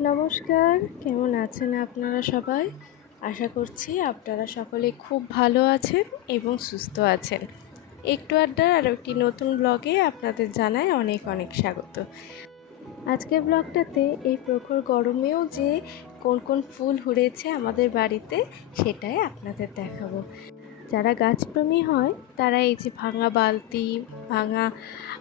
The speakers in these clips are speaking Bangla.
নমস্কার, কেমন আছেন আপনারা সবাই? আশা করছি আপনারা সকলে খুব ভালো আছেন এবং সুস্থ আছেন। একটু আড্ডার আর একটি নতুন ব্লগে আপনাদের জানায় অনেক অনেক স্বাগত। আজকের ব্লগটাতে এই প্রখর গরমেও যে কোন কোন ফুল হুড়েছে আমাদের বাড়িতে সেটাই আপনাদের দেখাবো। যারা গাছপ্রেমী হয় তারা এই যে ভাঙা বালতি, ভাঙা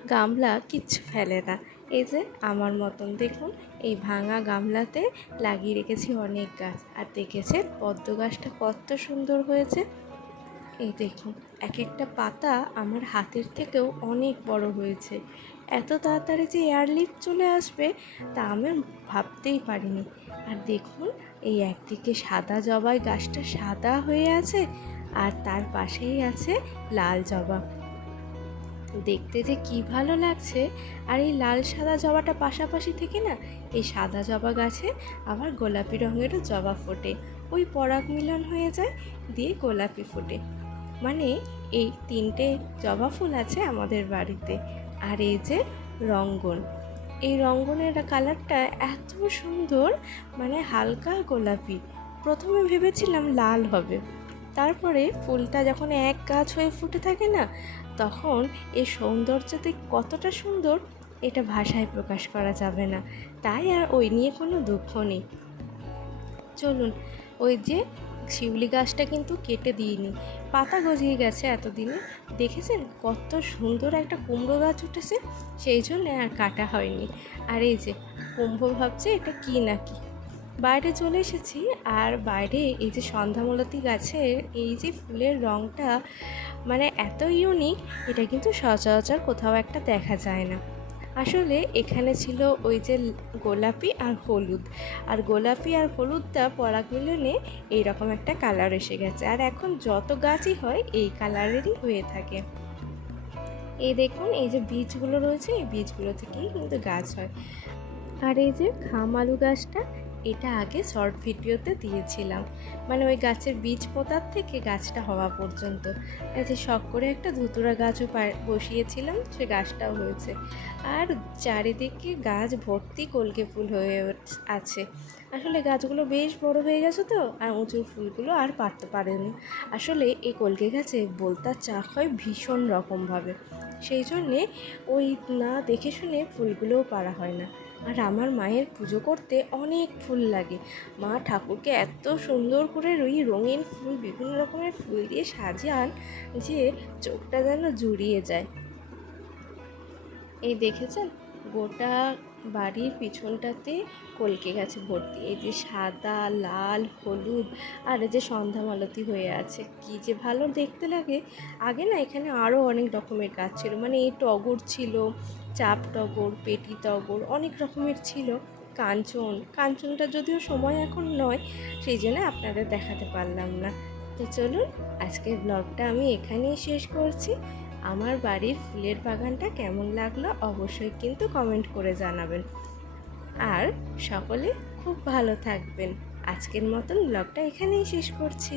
গামলা কিচ্ছু ফেলে না। এই যে আমার মতন দেখুন, এই ভাঙা গামলাতে লাগিয়ে রেখেছি অনেক গাছ। আর দেখেছেন পদ্ম গাছটা কত সুন্দর হয়েছে? এই দেখুন এক একটা পাতা আমার হাতের থেকেও অনেক বড় হয়েছে। এত তাড়াতাড়ি যে এয়ারলিফ্ট চলে আসবে তা আমি ভাবতেই পারিনি। আর দেখুন, এই একদিকে সাদা জবাই গাছটা সাদা হয়ে আছে আর তার পাশেই আছে লাল জবা। দেখতে যে কি ভালো লাগছে। আর এই লাল সাদা জবাটা পাশাপাশি থেকে না, এই সাদা জবা গাছে আবার গোলাপি রঙেরও জবা ফোটে। ওই পরাগ মিলন হয়ে যায়, দিয়ে গোলাপি ফোটে। মানে এই তিনটে জবা ফুল আছে আমাদের বাড়িতে। আর এই যে রঙ্গন, এই রঙ্গনের কালারটা এত সুন্দর মানে হালকা গোলাপি। প্রথমে ভেবেছিলাম লাল হবে। তারপরে ফুলটা যখন এক গাছ হয়ে ফুটে থাকে না, তখন এই সৌন্দর্যতে কতটা সুন্দর এটা ভাষায় প্রকাশ করা যাবে না। তাই আর ওই নিয়ে কোনো দুঃখ নেই। চলুন, ওই যে শিউলি গাছটা কিন্তু কেটে দিইনি। পাতা গজিয়ে গেছে এতদিনে। দেখেছেন কত সুন্দর একটা কুমড়ো গাছ উঠেছে? সেই জন্য আর কাটা হয়নি। আর এই যে কুম্ভ ভাবছে এটা কি নাকি? বাইরে চলে এসেছি আর বাইরে এই যে সন্ধ্যামলতি গাছের এই যে ফুলের রঙটা মানে এত ইউনিক এটা কিন্তু সচরাচর কোথাও একটা দেখা যায় না। আসলে এখানে ছিল ওই যে গোলাপি আর হলুদ। আর গোলাপি আর হলুদটা পরাগ মিলনে এইরকম একটা কালার এসে গেছে। আর এখন যত গাছই হয়, এই কালারেরই হয়ে থাকে। এই দেখুন, এই যে বীজগুলো রয়েছে, এই বীজগুলো থেকেই কিন্তু গাছ হয়। আর এই যে খাম আলু গাছটা এটা আগে শর্ট ভিডিওতে দিয়েছিলাম। মানে ওই গাছের বীজ পোতার থেকে গাছটা হওয়া পর্যন্ত। যে শখ করে একটা ধুতুরা গাছও বসিয়েছিলাম, সে গাছটাও হয়েছে। আর চারিদিকে গাছ ভর্তি কলকে ফুল হয়ে আছে। আসলে গাছগুলো বেশ বড় হয়ে গেছে তো, আর উঁচুর ফুলগুলো আর পারতে পারেনি। আসলে এই কলকে গাছে বলতার চাক হয় ভীষণ রকমভাবে। সেই জন্যে ওই না দেখে শুনে ফুলগুলোও পারা হয় না। আর আমার মায়ের পুজো করতে অনেক ফুল লাগে। মা ঠাকুরকে এত সুন্দর করে ওই রঙিন ফুল, বিভিন্ন রকমের ফুল দিয়ে সাজান যে চোখটা যেন জুড়িয়ে যায়। এই দেখেছেন? গোটা বাড়ির পিছনটাতে কলকে গাছে ভর্তি। এই যে সাদা, লাল, হলুদ, আর এই যে সন্ধ্যামালতি হয়ে আছে। কি যে ভালো দেখতে লাগে। আগে না এখানে আরও অনেক রকমের গাছ ছিল। মানে এই টগর ছিল চাপ টগর, পেটি টগর, অনেক রকমের ছিল। কাঞ্চন, কাঞ্চনটা যদিও সময় এখন নয়, সেই জন্য আপনাদের দেখাতে পারলাম না। তো চলুন, আজকের ব্লগটা আমি এখানেই শেষ করছি। আমার বাড়ির ফুলের বাগানটা কেমন লাগল অবশ্যই কিন্তু কমেন্ট করে জানাবেন। আর সকলে খুব ভালো থাকবেন। আজকের মতন ব্লগটা এখানেই শেষ করছি।